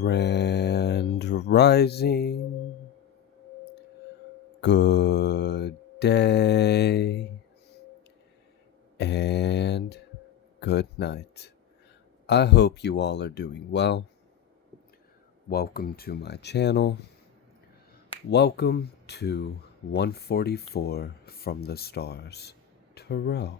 Grand Rising, good day, and good night. I hope you all are doing well. Welcome to my channel. Welcome to 144 from the Stars, Tarot.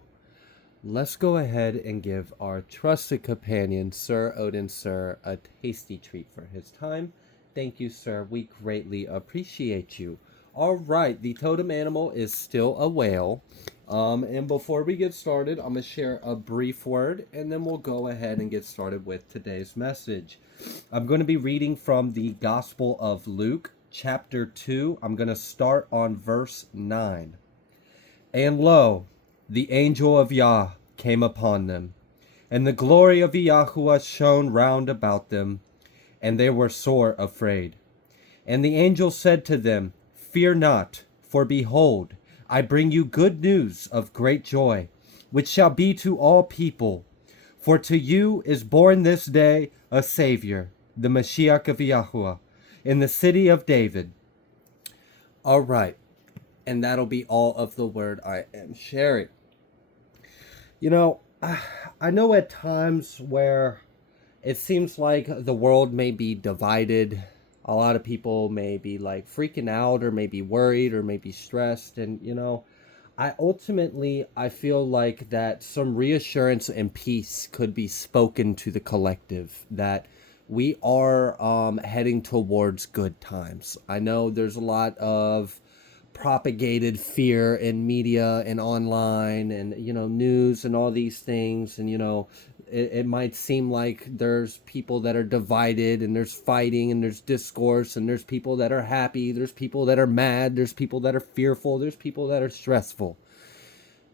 Let's go ahead and give our trusted companion, Sir Odin Sir, a tasty treat for his time. Thank you, sir. We greatly appreciate you. All right, the totem animal is still a whale. And before we get started, I'm going to share a brief word, and then we'll go ahead and get started with today's message. I'm going to be reading from the Gospel of Luke, chapter 2. I'm going to start on verse 9. And lo, the angel of Yah came upon them, and the glory of Yahuwah shone round about them, and they were sore afraid. And the angel said to them, Fear not, for behold, I bring you good news of great joy, which shall be to all people. For to you is born this day a Savior, the Mashiach of Yahuwah, in the city of David. All right. And that'll be all of the word I am sharing. You know, I know at times where it seems like the world may be divided. A lot of people may be like freaking out or maybe worried or maybe stressed. And, you know, I feel like that some reassurance and peace could be spoken to the collective, that we are heading towards good times. I know there's a lot of propagated fear in media and online and, you know, news and all these things. And, you know, it might seem like there's people that are divided and there's fighting and there's discourse and there's people that are happy, there's people that are mad, there's people that are fearful, there's people that are stressful.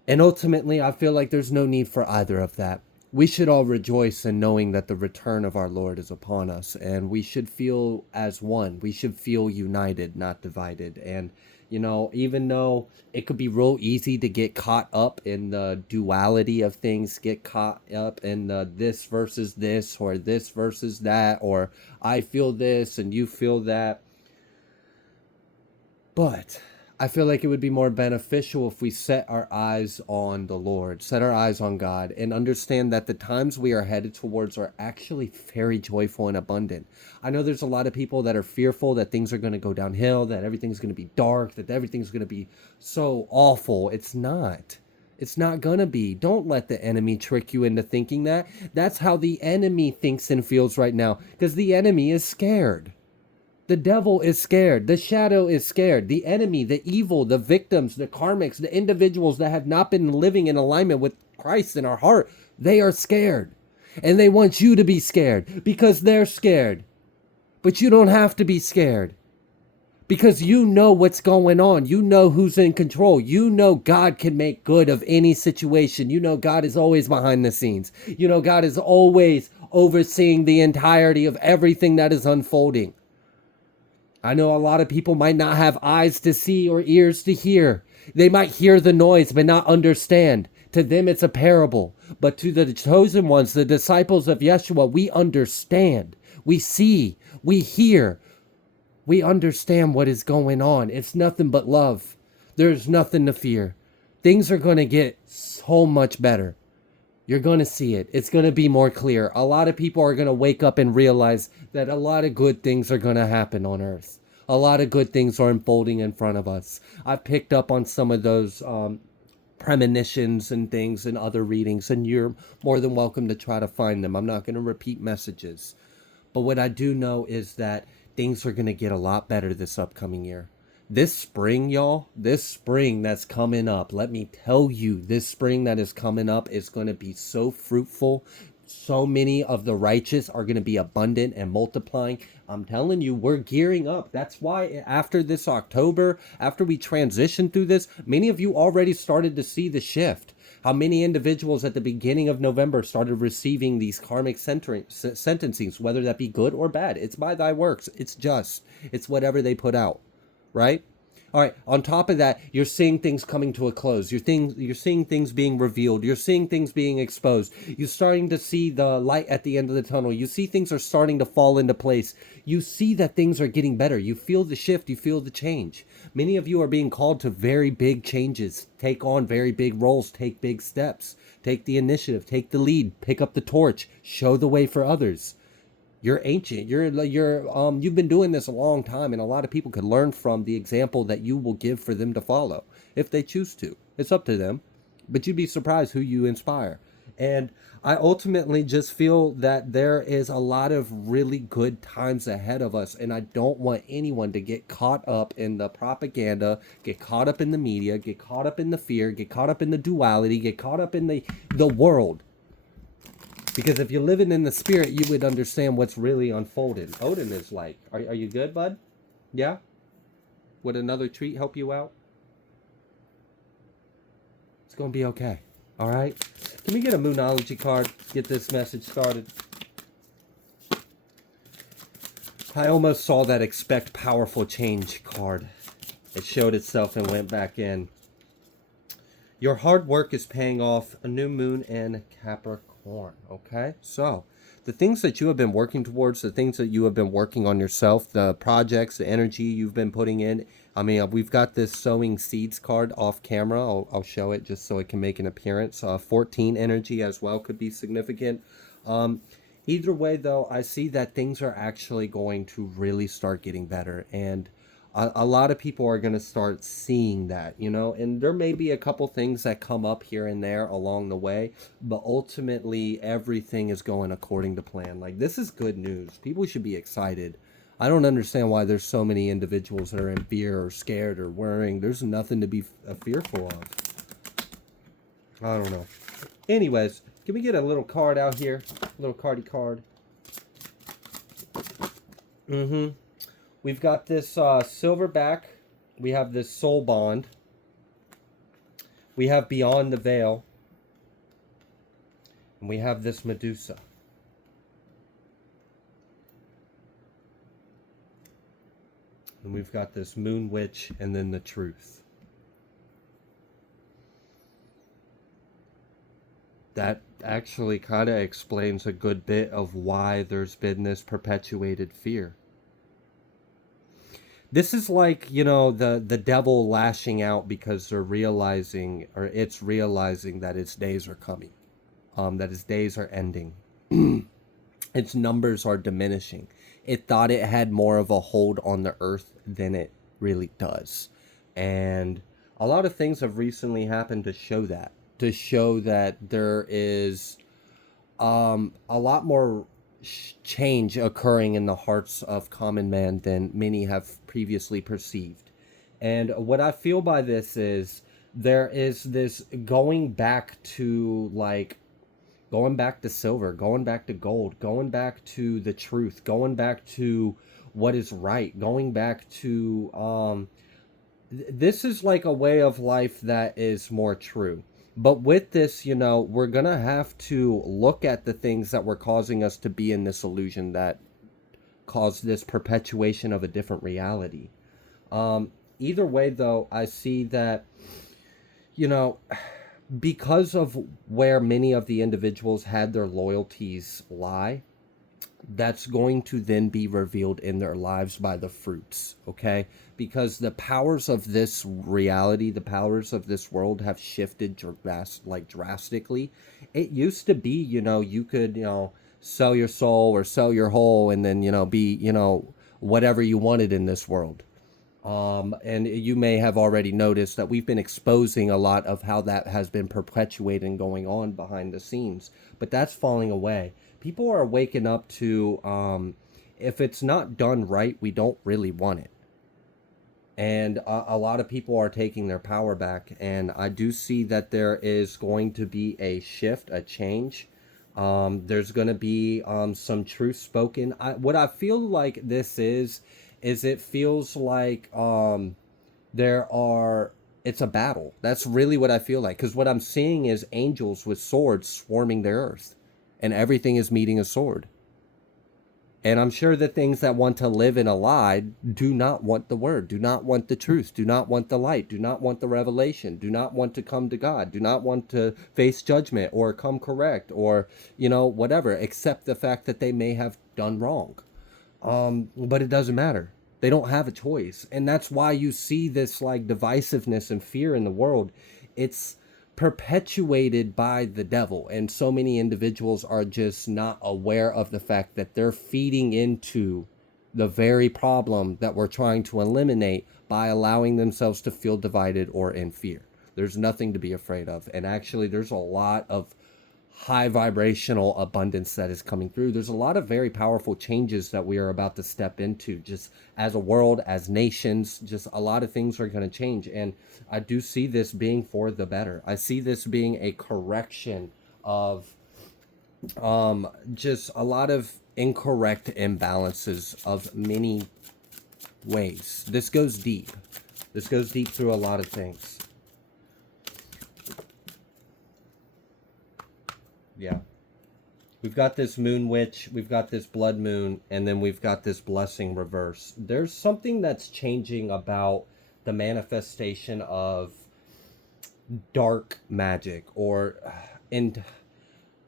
And ultimately, I feel like there's no need for either of that. We should all rejoice in knowing that the return of our Lord is upon us, and we should feel as one. We should feel united, not divided. And, you know, even though it could be real easy to get caught up in the duality of things, get caught up in the this versus this, or this versus that, or I feel this and you feel that. But I feel like it would be more beneficial if we set our eyes on the Lord, set our eyes on God, and understand that the times we are headed towards are actually very joyful and abundant. I know there's a lot of people that are fearful that things are going to go downhill, that everything's going to be dark, that everything's going to be so awful. It's not. It's not going to be. Don't let the enemy trick you into thinking that. That's how the enemy thinks and feels right now, because the enemy is scared. The devil is scared. The shadow is scared. The enemy, the evil, the victims, the karmics, the individuals that have not been living in alignment with Christ in our heart, they are scared. And they want you to be scared because they're scared. But you don't have to be scared because you know what's going on. You know who's in control. You know God can make good of any situation. You know God is always behind the scenes. You know God is always overseeing the entirety of everything that is unfolding. I know a lot of people might not have eyes to see or ears to hear. They might hear the noise but not understand. To them, it's a parable. But to the chosen ones, the disciples of Yeshua, we understand. We see. We hear. We understand what is going on. It's nothing but love. There's nothing to fear. Things are going to get so much better. You're going to see it. It's going to be more clear. A lot of people are going to wake up and realize that a lot of good things are going to happen on earth. A lot of good things are unfolding in front of us. I've picked up on some of those premonitions and things in other readings, and you're more than welcome to try to find them. I'm not going to repeat messages. But what I do know is that things are going to get a lot better this upcoming year. This spring, y'all, this spring that's coming up, let me tell you, this spring that is coming up is going to be so fruitful. So many of the righteous are going to be abundant and multiplying. I'm telling you, we're gearing up. That's why after this October, after we transition through this, many of you already started to see the shift. How many individuals at the beginning of November started receiving these karmic sentencings, whether that be good or bad. It's by thy works. It's just. It's whatever they put out. Right? All right. On top of that, you're seeing things coming to a close. You're seeing things being revealed. You're seeing things being exposed. You're starting to see the light at the end of the tunnel. You see things are starting to fall into place. You see that things are getting better. You feel the shift. You feel the change. Many of you are being called to very big changes. Take on very big roles. Take big steps. Take the initiative. Take the lead. Pick up the torch. Show the way for others. You're ancient. You've been doing this a long time, and a lot of people could learn from the example that you will give for them to follow if they choose to. It's up to them, but you'd be surprised who you inspire. And I ultimately just feel that there is a lot of really good times ahead of us, and I don't want anyone to get caught up in the propaganda, get caught up in the media, get caught up in the fear, get caught up in the duality, get caught up in the world. Because if you're living in the spirit, you would understand what's really unfolding. Odin is like, are you good, bud? Yeah? Would another treat help you out? It's going to be okay. All right? Can we get a Moonology card? Get this message started. I almost saw that expect powerful change card. It showed itself and went back in. Your hard work is paying off. A new moon in Capricorn. Okay, so the things that you have been working towards, the things that you have been working on yourself, the projects, the energy you've been putting in. I mean, we've got this sowing seeds card off camera. I'll show it just so it can make an appearance. 14 energy as well could be significant. Either way, though, I see that things are actually going to really start getting better, and a lot of people are going to start seeing that, you know, and there may be a couple things that come up here and there along the way, but ultimately everything is going according to plan. Like, this is good news. People should be excited. I don't understand why there's so many individuals that are in fear or scared or worrying. There's nothing to be fearful of. I don't know. Anyways, can we get a little card out here? A little card. We've got this silverback. We have this soul bond. We have beyond the veil. And we have this Medusa. And we've got this moon witch and then the truth. That actually kind of explains a good bit of why there's been this perpetuated fear. This is like, you know, the devil lashing out because they're realizing, or it's realizing that its days are coming, that its days are ending. Its numbers are diminishing. It thought it had more of a hold on the earth than it really does. And a lot of things have recently happened to show that there is a lot more change occurring in the hearts of common man than many have previously perceived. And what I feel by this is there is this going back to silver, going back to gold, going back to the truth, going back to what is right, going back to this is like a way of life that is more true. But with this, you know, we're going to have to look at the things that were causing us to be in this illusion that caused this perpetuation of a different reality. Either way, though, I see that, you know, because of where many of the individuals had their loyalties lie, that's going to then be revealed in their lives by the fruits, okay? Because the powers of this reality, the powers of this world have shifted drastically. It used to be, you know, you could, you know, sell your soul or sell your whole and then, you know, be, you know, whatever you wanted in this world. And you may have already noticed that we've been exposing a lot of how that has been perpetuated and going on behind the scenes, but that's falling away. People are waking up to, if it's not done right, we don't really want it. And a lot of people are taking their power back. And I do see that there is going to be a shift, a change. There's going to be some truth spoken. What I feel like this is it feels like it's a battle. That's really what I feel like. Because what I'm seeing is angels with swords swarming the earth. And everything is meeting a sword. And I'm sure the things that want to live in a lie do not want the word, do not want the truth, do not want the light, do not want the revelation, do not want to come to God, do not want to face judgment or come correct or, whatever, except the fact that they may have done wrong. But it doesn't matter. They don't have a choice. And that's why you see this like divisiveness and fear in the world. It's perpetuated by the devil. And so many individuals are just not aware of the fact that they're feeding into the very problem that we're trying to eliminate by allowing themselves to feel divided or in fear. There's nothing to be afraid of. And actually, there's a lot of high vibrational abundance that is coming through. There's a lot of very powerful changes that we are about to step into, just as a world, as nations. Just a lot of things are going to change, and I do see this being for the better. I see this being a correction of just a lot of incorrect imbalances of many ways. This goes deep. This goes deep through a lot of things. Yeah. We've got this moon witch, we've got this blood moon, and then we've got this blessing reverse. There's something that's changing about the manifestation of dark magic or in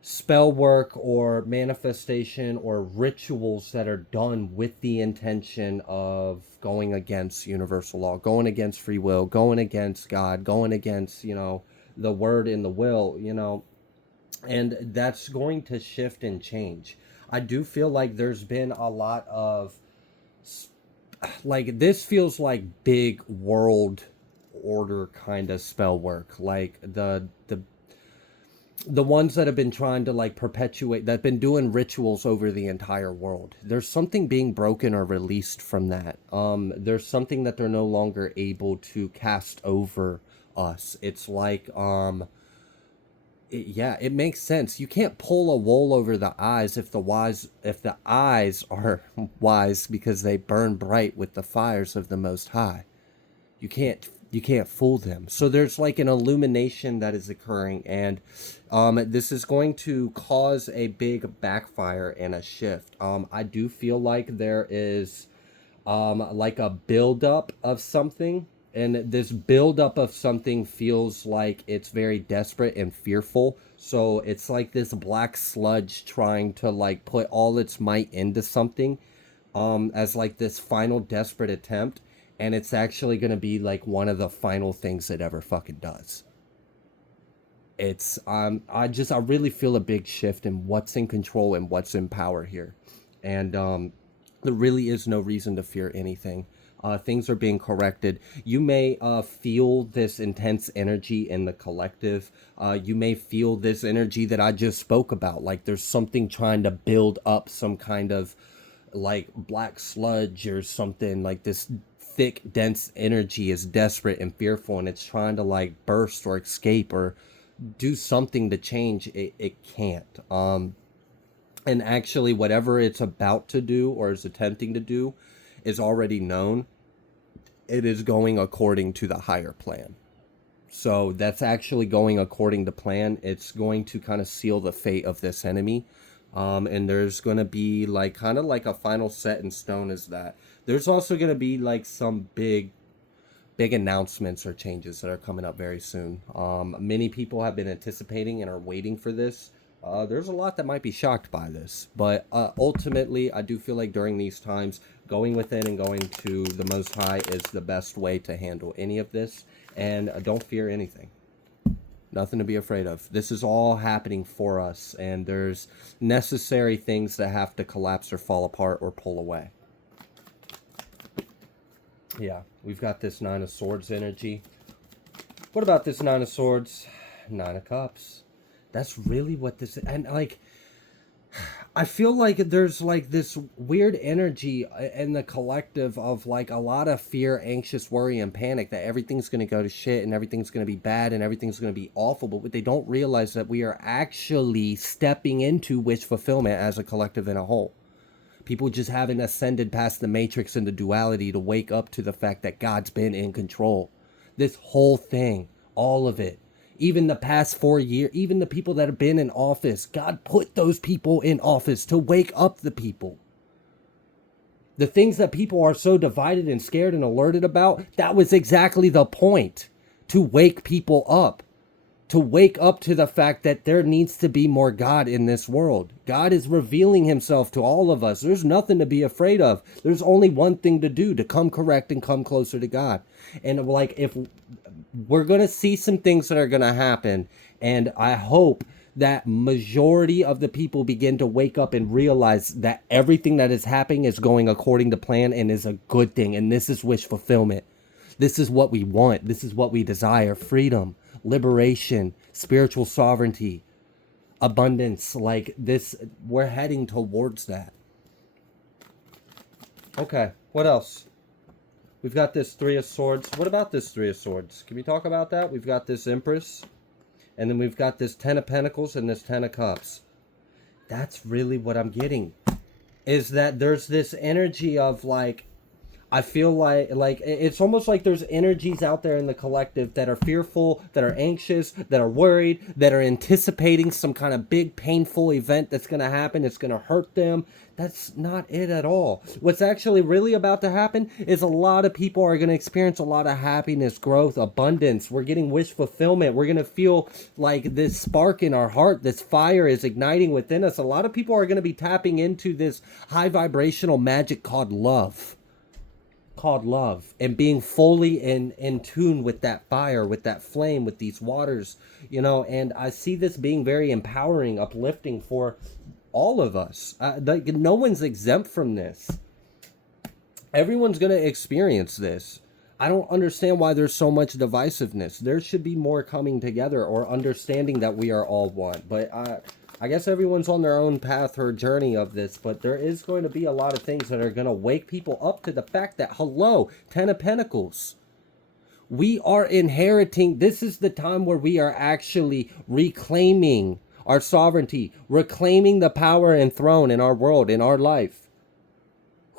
spell work or manifestation or rituals that are done with the intention of going against universal law, going against free will, going against God, going against, the word in the will, and that's going to shift and change. I do feel like there's been a lot of like, this feels like big world order kind of spell work, like the ones that have been trying to like perpetuate, that have been doing rituals over the entire world. There's something being broken or released from that. There's something that they're no longer able to cast over us. It's like it makes sense. You can't pull a wool over the eyes if the eyes are wise, because they burn bright with the fires of the Most High. You can't fool them. So there's like an illumination that is occurring, and this is going to cause a big backfire and a shift. I do feel like there is like a buildup of something. And this buildup of something feels like it's very desperate and fearful. So it's like this black sludge trying to like put all its might into something as like this final desperate attempt. And it's actually going to be like one of the final things it ever fucking does. It's I really feel a big shift in what's in control and what's in power here. And there really is no reason to fear anything. Things are being corrected. You may feel this intense energy in the collective. You may feel this energy that I just spoke about. Like there's something trying to build up, some kind of like black sludge or something. Like this thick, dense energy is desperate and fearful, and it's trying to like burst or escape or do something to change. It can't. And actually, whatever it's about to do or is attempting to do is already known. It is going according to the higher plan. So that's actually going according to plan. It's going to kind of seal the fate of this enemy. And there's going to be like kind of like a final set in stone is that. There's also going to be like some big announcements or changes that are coming up very soon. Many people have been anticipating and are waiting for this. There's a lot that might be shocked by this, but ultimately, I do feel like during these times, going within and going to the Most High is the best way to handle any of this, and don't fear anything. Nothing to be afraid of. This is all happening for us, and there's necessary things that have to collapse or fall apart or pull away. Yeah, we've got this Nine of Swords energy. What about this Nine of Swords? Nine of Cups. That's really what this is. And like, I feel like there's like this weird energy in the collective of like a lot of fear, anxious, worry, and panic that everything's going to go to shit and everything's going to be bad and everything's going to be awful. But what they don't realize that we are actually stepping into wish fulfillment as a collective and a whole. People just haven't ascended past the matrix and the duality to wake up to the fact that God's been in control. This whole thing, all of it. Even the past 4 years, even the people that have been in office, God put those people in office to wake up the people. The things that people are so divided and scared and alerted about, that was exactly the point, to wake people up. To wake up to the fact that there needs to be more God in this world. God is revealing himself to all of us. There's nothing to be afraid of. There's only one thing to do, to come correct and come closer to God. And like, if we're going to see some things that are going to happen, and I hope that majority of the people begin to wake up and realize that everything that is happening is going according to plan and is a good thing. And this is wish fulfillment. This is what we want. This is what we desire. Freedom, liberation, spiritual sovereignty, abundance. Like this, we're heading towards that. Okay, what else? We've got this Three of Swords. What about this Three of Swords? Can we talk about that? We've got this Empress. And then we've got this Ten of Pentacles and this Ten of Cups. That's really what I'm getting. Is that there's this energy of like, I feel like it's almost like there's energies out there in the collective that are fearful, that are anxious, that are worried, that are anticipating some kind of big painful event that's going to happen. It's going to hurt them. That's not it at all. What's actually really about to happen is a lot of people are going to experience a lot of happiness, growth, abundance. We're getting wish fulfillment. We're going to feel like this spark in our heart, this fire is igniting within us. A lot of people are going to be tapping into this high vibrational magic called love. And being fully in tune with that fire, with that flame, with these waters, you know. And I see this being very empowering, uplifting for all of us. No one's exempt from this. Everyone's going to experience this. I don't understand why there's so much divisiveness. There should be more coming together or understanding that we are all one. But I guess everyone's on their own path or journey of this, but there is going to be a lot of things that are going to wake people up to the fact that, hello, Ten of Pentacles. We are inheriting, this is the time where we are actually reclaiming our sovereignty, reclaiming the power and throne in our world, in our life.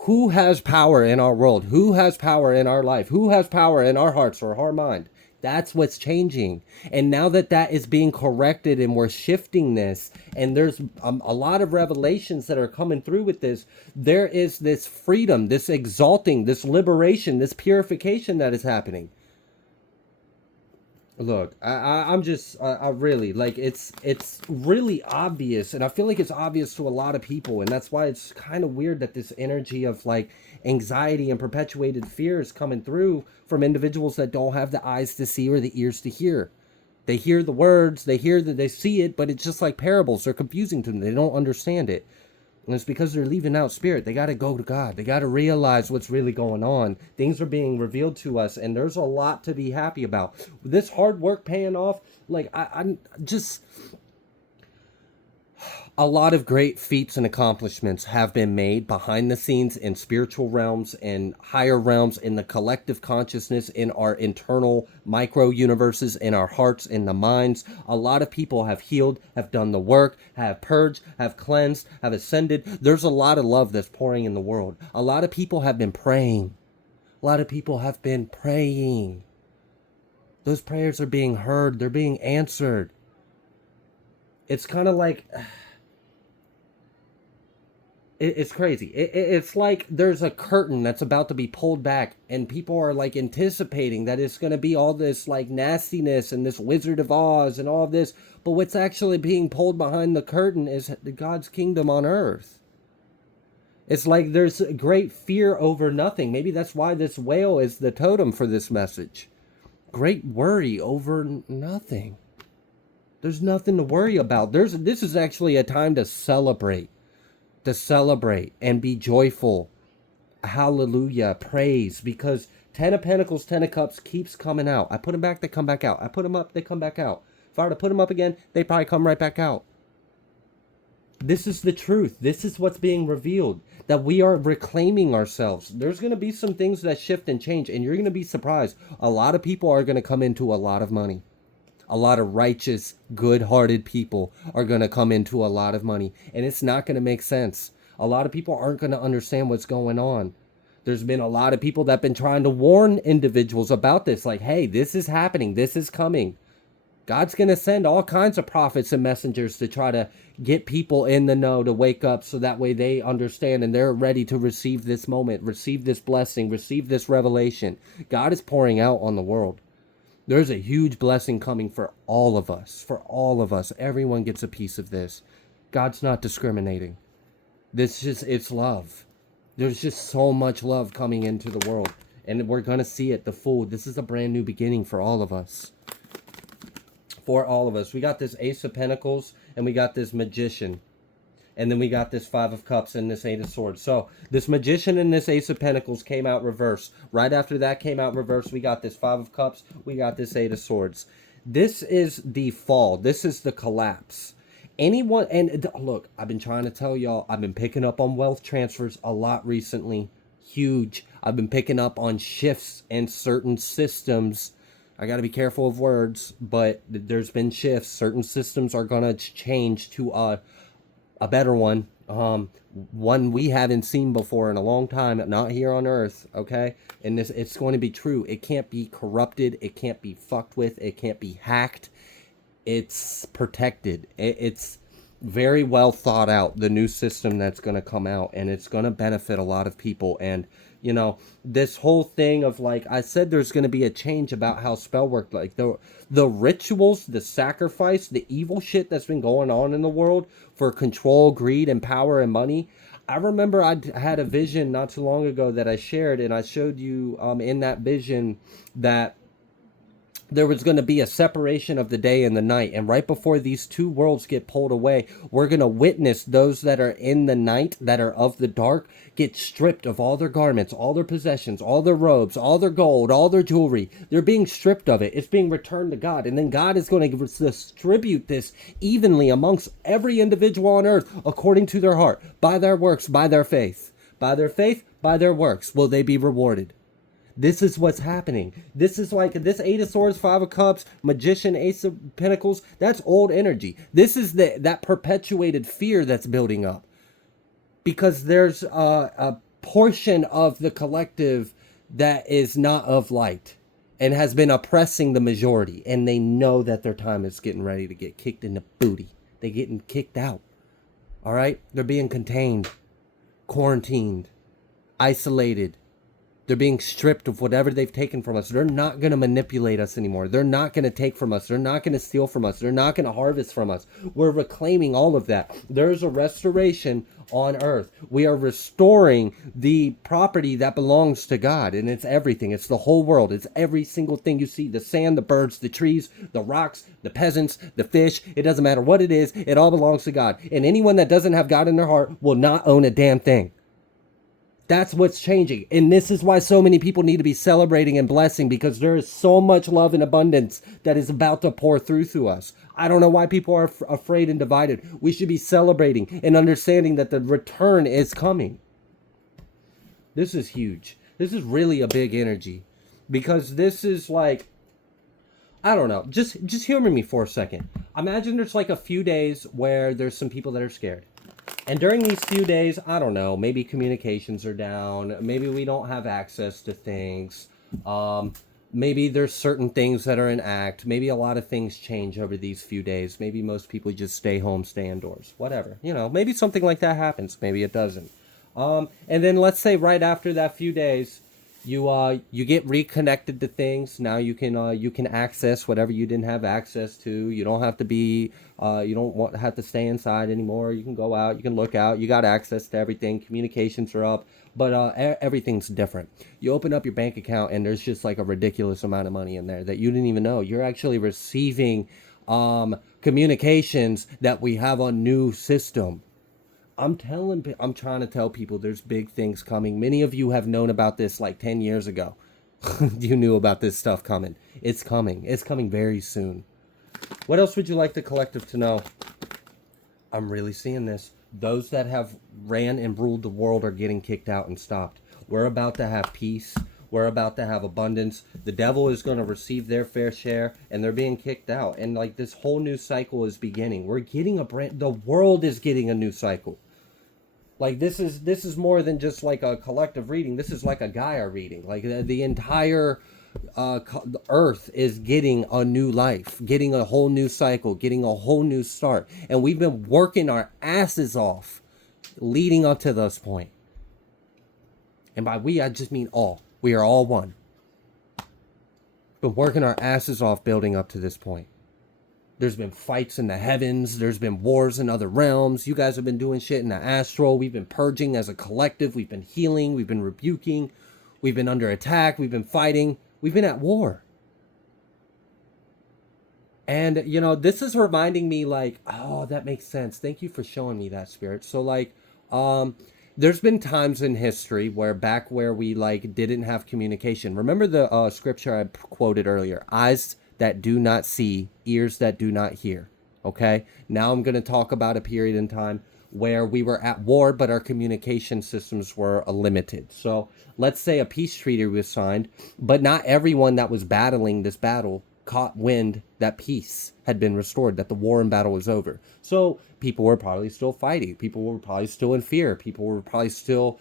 Who has power in our world? Who has power in our life? Who has power in our hearts or our mind? That's what's changing. And now that that is being corrected and we're shifting this, and there's a lot of revelations that are coming through with this, there is this freedom, this exalting, this liberation, this purification that is happening. Look, I'm just, I really, like, it's really obvious, and I feel like it's obvious to a lot of people, and that's why it's kind of weird that this energy of, like, anxiety and perpetuated fear is coming through from individuals that don't have the eyes to see or the ears to hear. They hear the words, they hear that they see it, but it's just like parables. They're confusing to them. They don't understand it. And it's because they're leaving out spirit. They got to go to God. They got to realize what's really going on. Things are being revealed to us, and there's a lot to be happy about. This hard work paying off, like, I'm just... A lot of great feats and accomplishments have been made behind the scenes in spiritual realms and higher realms, in the collective consciousness, in our internal micro universes, in our hearts, in the minds. A lot of people have healed, have done the work, have purged, have cleansed, have ascended. There's a lot of love that's pouring in the world. A lot of people have been praying. A lot of people have been praying. Those prayers are being heard. They're being answered. It's kind of like... It's crazy. It's like there's a curtain that's about to be pulled back, and people are like anticipating that it's going to be all this like nastiness and this Wizard of Oz and all of this. But what's actually being pulled behind the curtain is God's kingdom on earth. It's like there's great fear over nothing. Maybe that's why this whale is the totem for this message. Great worry over nothing. There's nothing to worry about. This is actually a time to celebrate. To celebrate and be joyful. Hallelujah. Praise. Because Ten of Pentacles, Ten of Cups keeps coming out. I put them back, they come back out. I put them up, they come back out. If I were to put them up again, they probably come right back out. This is the truth. This is what's being revealed. That we are reclaiming ourselves. There's going to be some things that shift and change, and you're going to be surprised. A lot of people are going to come into a lot of money. A lot of righteous, good-hearted people are going to come into a lot of money. And it's not going to make sense. A lot of people aren't going to understand what's going on. There's been a lot of people that have been trying to warn individuals about this. Like, hey, this is happening. This is coming. God's going to send all kinds of prophets and messengers to try to get people in the know to wake up, so that way they understand and they're ready to receive this moment, receive this blessing, receive this revelation. God is pouring out on the world. There's a huge blessing coming for all of us. For all of us. Everyone gets a piece of this. God's not discriminating. It's love. There's just so much love coming into the world. And we're going to see it, the full. This is a brand new beginning for all of us. For all of us. We got this Ace of Pentacles, and we got this Magician. And then we got this Five of Cups and this Eight of Swords. So this Magician and this Ace of Pentacles came out reverse. Right after that came out reverse, we got this Five of Cups. We got this Eight of Swords. This is the fall. This is the collapse. Anyone, and look, I've been trying to tell y'all, I've been picking up on wealth transfers a lot recently. Huge. I've been picking up on shifts in certain systems. I got to be careful of words, but there's been shifts. Certain systems are going to change to a better one. One we haven't seen before in a long time, not here on Earth, okay? And it's going to be true. It can't be corrupted. It can't be fucked with. It can't be hacked. It's protected. It's very well thought out, the new system that's going to come out, and it's going to benefit a lot of people. And you know, this whole thing of, like I said, there's going to be a change about how spell work, like the rituals, the sacrifice, the evil shit that's been going on in the world for control, greed, and power and money. I remember I had a vision not too long ago that I shared, and I showed you in that vision that there was going to be a separation of the day and the night. And right before these two worlds get pulled away, we're going to witness those that are in the night, that are of the dark, get stripped of all their garments, all their possessions, all their robes, all their gold, all their jewelry. They're being stripped of it. It's being returned to God. And then God is going to distribute this evenly amongst every individual on earth according to their heart, by their works, by their faith. By their faith, by their works will they be rewarded. This is what's happening. This is like this Eight of Swords, Five of Cups, Magician, Ace of Pentacles. That's old energy. This is that perpetuated fear that's building up. Because there's a portion of the collective that is not of light and has been oppressing the majority. And they know that their time is getting ready to get kicked in the booty. They're getting kicked out. All right? They're being contained, quarantined, isolated. They're being stripped of whatever they've taken from us. They're not going to manipulate us anymore. They're not going to take from us. They're not going to steal from us. They're not going to harvest from us. We're reclaiming all of that. There's a restoration on earth. We are restoring the property that belongs to God. And it's everything. It's the whole world. It's every single thing you see. The sand, the birds, the trees, the rocks, the peasants, the fish. It doesn't matter what it is. It all belongs to God. And anyone that doesn't have God in their heart will not own a damn thing. That's what's changing. And this is why so many people need to be celebrating and blessing, because there is so much love and abundance that is about to pour through us. I don't know why people are afraid and divided. We should be celebrating and understanding that the return is coming. This is huge. This is really a big energy, because this is like, I don't know. Just humor me for a second. Imagine there's like a few days where there's some people that are scared. And during these few days, I don't know, maybe communications are down. Maybe we don't have access to things. Maybe there's certain things that are in act. Maybe a lot of things change over these few days. Maybe most people just stay home, stay indoors, whatever. You know, maybe something like that happens. Maybe it doesn't. And then let's say right after that few days, you get reconnected to things. Now you can access whatever you didn't have access to. You don't have to be have to stay inside anymore. You can go out, you can look out. You got access to everything. Communications are up, but everything's different. You open up your bank account and there's just like a ridiculous amount of money in there that you didn't even know. You're actually receiving communications that we have a new system. I'm trying to tell people there's big things coming. Many of you have known about this like 10 years ago. You knew about this stuff coming. It's coming. It's coming very soon. What else would you like the collective to know? I'm really seeing this. Those that have ran and ruled the world are getting kicked out and stopped. We're about to have peace. We're about to have abundance. The devil is going to receive their fair share, and they're being kicked out. And like this whole new cycle is beginning. We're getting the world is getting a new cycle. Like this is more than just like a collective reading. This is like a Gaia reading. Like the entire the earth is getting a new life, getting a whole new cycle, getting a whole new start. And we've been working our asses off leading up to this point. And by we, I just mean all. We are all one. Been working our asses off building up to this point. There's been fights in the heavens. There's been wars in other realms. You guys have been doing shit in the astral. We've been purging as a collective. We've been healing. We've been rebuking. We've been under attack. We've been fighting. We've been at war. And, you know, this is reminding me like, oh, that makes sense. Thank you for showing me that, Spirit. So, like, there's been times in history where back where we, like, didn't have communication. Remember the scripture I quoted earlier? Eyes that do not see, ears that do not hear. Okay? Now I'm going to talk about a period in time where we were at war, but our communication systems were limited. So let's say a peace treaty was signed, but not everyone that was battling this battle caught wind that peace had been restored, that the war and battle was over. So people were probably still fighting. People were probably still in fear. People were probably still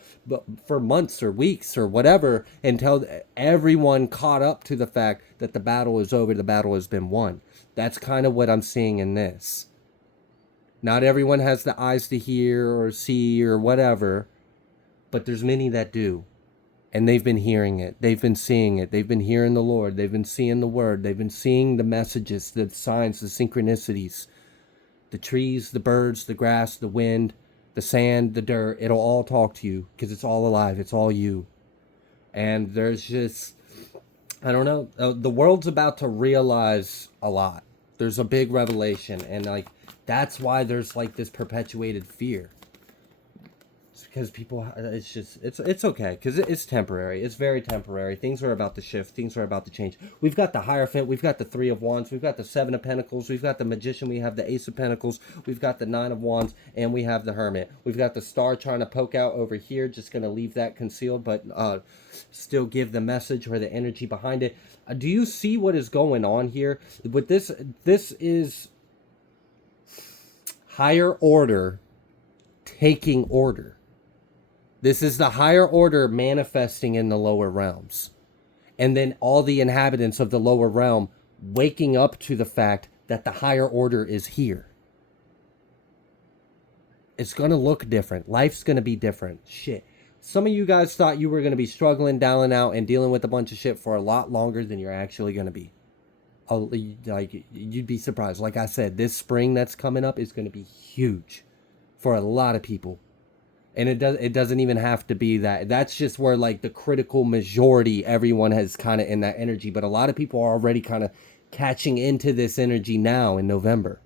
for months or weeks or whatever until everyone caught up to the fact that the battle is over, the battle has been won. That's kind of what I'm seeing in this. Not everyone has the eyes to hear or see or whatever, but there's many that do. And they've been hearing it. They've been seeing it. They've been hearing the Lord. They've been seeing the word. They've been seeing the messages, the signs, the synchronicities, the trees, the birds, the grass, the wind, the sand, the dirt. It'll all talk to you because it's all alive. It's all you. And there's just, I don't know. The world's about to realize a lot. There's a big revelation. And like, that's why there's like this perpetuated fear. Because people, it's just, it's okay, because it's temporary. It's very temporary. Things are about to shift. Things are about to change. We've got the Hierophant. We've got the Three of Wands. We've got the Seven of Pentacles. We've got the Magician. We have the Ace of Pentacles. We've got the Nine of Wands. And we have the Hermit. We've got the Star trying to poke out over here. Just going to leave that concealed, but still give the message or the energy behind it. Do you see what is going on here? With this is higher order taking order. This is the higher order manifesting in the lower realms. And then all the inhabitants of the lower realm waking up to the fact that the higher order is here. It's going to look different. Life's going to be different. Shit. Some of you guys thought you were going to be struggling down and out and dealing with a bunch of shit for a lot longer than you're actually going to be. Like, you'd be surprised. Like I said, this spring that's coming up is going to be huge for a lot of people. And it doesn't even have to be that. That's just where like the critical majority, everyone has kind of in that energy. But a lot of people are already kind of catching into this energy now in November.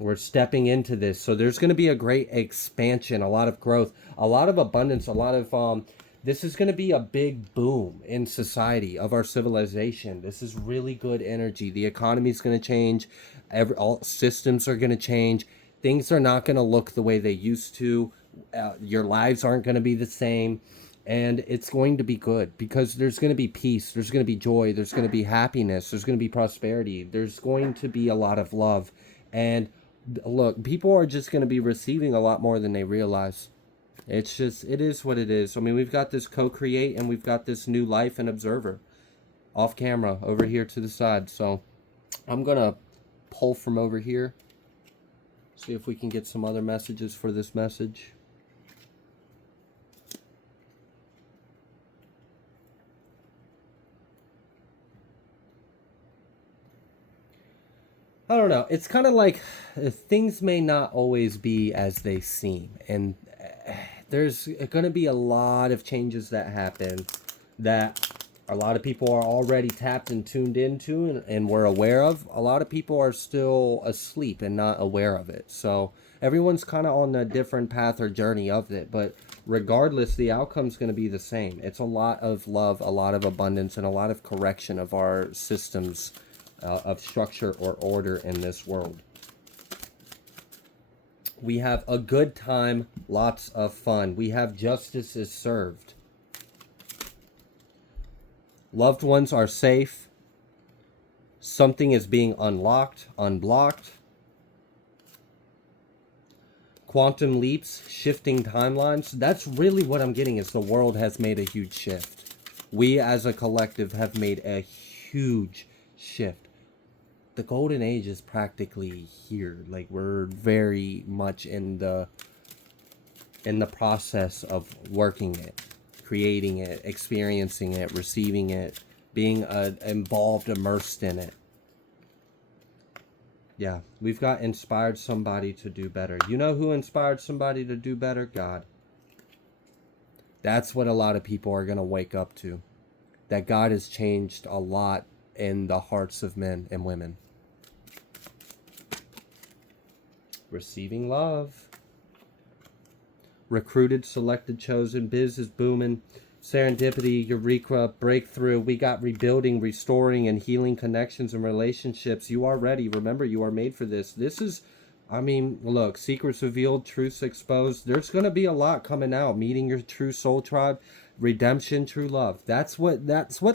We're stepping into this. So there's going to be a great expansion, a lot of growth, a lot of abundance, a lot of, this is going to be a big boom in society of our civilization. This is really good energy. The economy is going to change. All systems are going to change. Things are not going to look the way they used to. Your lives aren't going to be the same, and it's going to be good because there's going to be peace, there's going to be joy, there's going to be happiness, there's going to be prosperity, there's going to be a lot of love. And look, people are just going to be receiving a lot more than they realize. It's just, it is what it is. I mean, we've got this co-create and we've got this new life and observer off camera over here to the side. So I'm going to pull from over here, see if we can get some other messages for this message. I don't know. It's kind of like things may not always be as they seem. And there's going to be a lot of changes that happen that a lot of people are already tapped and tuned into and we're aware of. A lot of people are still asleep and not aware of it. So everyone's kind of on a different path or journey of it. But regardless, the outcome's going to be the same. It's a lot of love, a lot of abundance, and a lot of correction of our systems of structure or order in this world. We have a good time, lots of fun. We have justice is served. Loved ones are safe. Something is being unlocked, unblocked. Quantum leaps, shifting timelines. That's really what I'm getting, is the world has made a huge shift. We as a collective have made a huge shift. The golden age is practically here. Like, we're very much in the process of working it, creating it, experiencing it, receiving it, being involved, immersed in it. Yeah, we've got inspired somebody to do better. You know who inspired somebody to do better? God. That's what a lot of people are going to wake up to. That God has changed a lot in the hearts of men and women. Receiving love. Recruited, selected, chosen. Biz is booming. Serendipity, eureka, breakthrough. We got rebuilding, restoring, and healing connections and relationships. You are ready. Remember, you are made for this. This is, I mean, look, secrets revealed, truths exposed. There's going to be a lot coming out. Meeting your true soul tribe, redemption, true love. That's what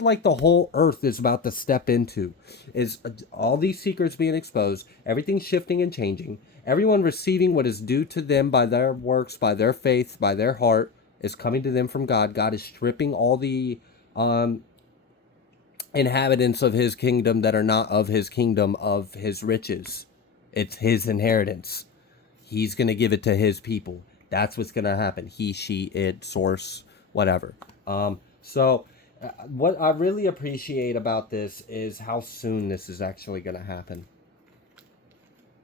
like the whole earth is about to step into. Is all these secrets being exposed, everything shifting and changing, everyone receiving what is due to them by their works, by their faith, by their heart, is coming to them from God. God is stripping all the inhabitants of his kingdom that are not of his kingdom of his riches. It's his inheritance. He's going to give it to his people. That's what's going to happen. He, she, it, source, whatever. So what I really appreciate about this is how soon this is actually going to happen.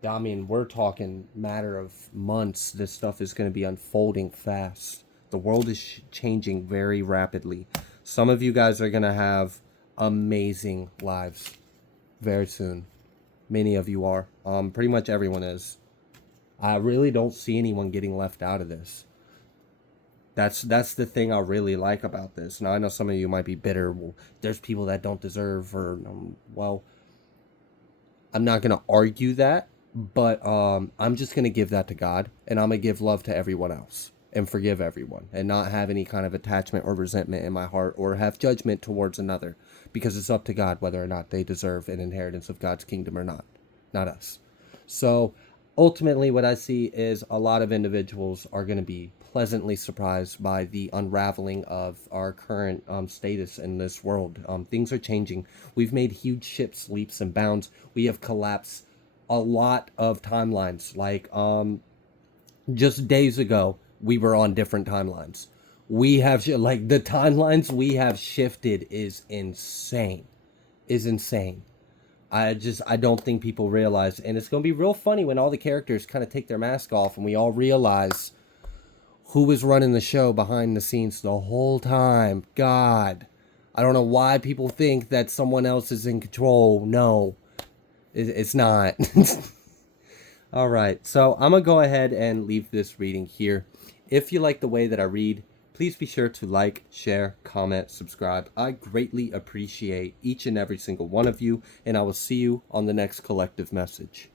I mean, we're talking matter of months. This stuff is going to be unfolding fast. The world is changing very rapidly. Some of you guys are going to have amazing lives very soon. Many of you are. Pretty much everyone is. I really don't see anyone getting left out of this. That's the thing I really like about this. Now, I know some of you might be bitter. Well, there's people that don't deserve, or, well, I'm not going to argue that, but I'm just going to give that to God, and I'm going to give love to everyone else. And forgive everyone, and not have any kind of attachment or resentment in my heart, or have judgment towards another, because it's up to God whether or not they deserve an inheritance of God's kingdom or not us. So ultimately what I see is a lot of individuals are going to be pleasantly surprised by the unraveling of our current status in this world. Things are changing. We've made huge shifts, leaps and bounds. We have collapsed a lot of timelines. Like just days ago, we were on different timelines. We have, like, the timelines we have shifted is insane. I don't think people realize, and it's going to be real funny when all the characters kind of take their mask off and we all realize who was running the show behind the scenes the whole time. God, I don't know why people think that someone else is in control. No, it's not. All right, so I'm going to go ahead and leave this reading here. If you like the way that I read, please be sure to like, share, comment, subscribe. I greatly appreciate each and every single one of you, and I will see you on the next collective message.